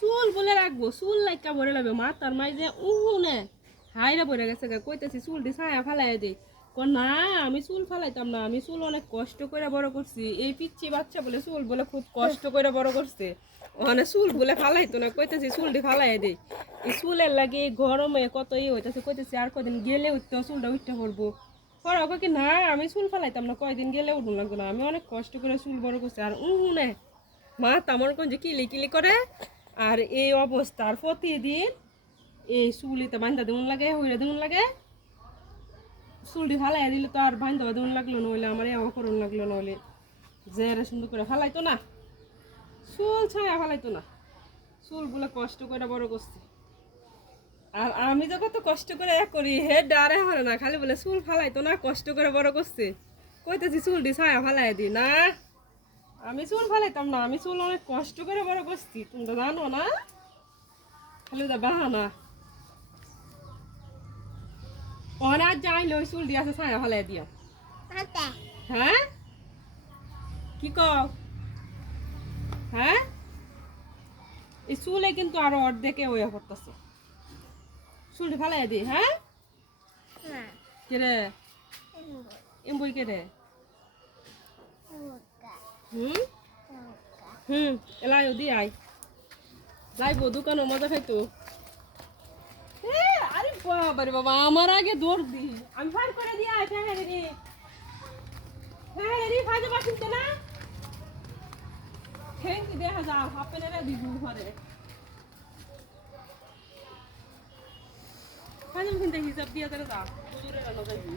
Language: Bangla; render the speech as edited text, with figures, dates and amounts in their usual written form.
চুল বলে রাখবো, চুল লাইকা ভরে লাগবে মাথার মাঝে উহুনে হাইরা ভরে গেছে গা। কইতেছি চুল দি ছায়া ফালাই দিই, না আমি চুল ফালাইতাম না, আমি চুল অনেক কষ্ট করে বড় করছি। এই পিচ্ছি বাচ্চা বলে চুল বলে খুব কষ্ট করে বড় করছে, ওখানে চুল বলে ফালাইতো না। কইতেছি চুলটি ফালাই দিই, এই চুলের লাগে গরমে কত হইতেছে। কইতেছি আর কদিন গেলে উঠতে চুলটা উঠতে পড়বো। পরে কি না আমি চুল ফালাইতাম না, কয়দিন গেলে উঠুন লাগতো না, আমি অনেক কষ্ট করে চুল বড় করছি। আর উহুনে মা তামর কোন যে কিলি কিলি করে। আর এই অবস্থার প্রতিদিন এই চুলিতে বান্ধা দেউন লাগে, হইলে দেউন লাগে। চুলটি ফালাই দিলে তো আর বান্ধা দেউন লাগলো, নইলে আমার এও করুন লাগলো, নইলে যে সুন্দর করে ফালাইতো না, চুল ছায়া ফালাইতো না। চুল বলে কষ্ট করে বড় করছি। আর আমি যে কত কষ্ট করে করি হে ডারে হারে না, খালি বলে চুল ফালাইতো না, কষ্ট করে বড় করছে। কইতেছি চুলটি ছায়া ফালাই দি না, আমি চুল ফালাইতাম না, আমি চুল অনেক কষ্ট করে বড় করছি, তুমি তো জানো না। খালি ওটা বাহানা। অনার যাই লই চুল দিয়ে আছে ছায়া ফালাই দিও। হ্যাঁ কি কও? হ্যাঁ এই চুলে কিন্তু আরো অর্ধেকে ওয়া করতেছে, চুলটি ফালাই দি। হ্যাঁ কেরে এমবই কেরে? হুম হুম এলাই দি আই লাইবো দোকানে মজা খাইতো। আরে বাবা রে বাবা, আমার আগে দৌড় দি, আমি ফাইন করে দিয়ে আয়। হ্যাঁ রে হ্যাঁ রে ফাইজে বাসিতে না খেয়ে দেখা যাও হাপেনে রে দিবু ঘরে। ফাইজে কিন্তু হিসাব দিয়ে তারা যা হুজুরের আলো যাইবি।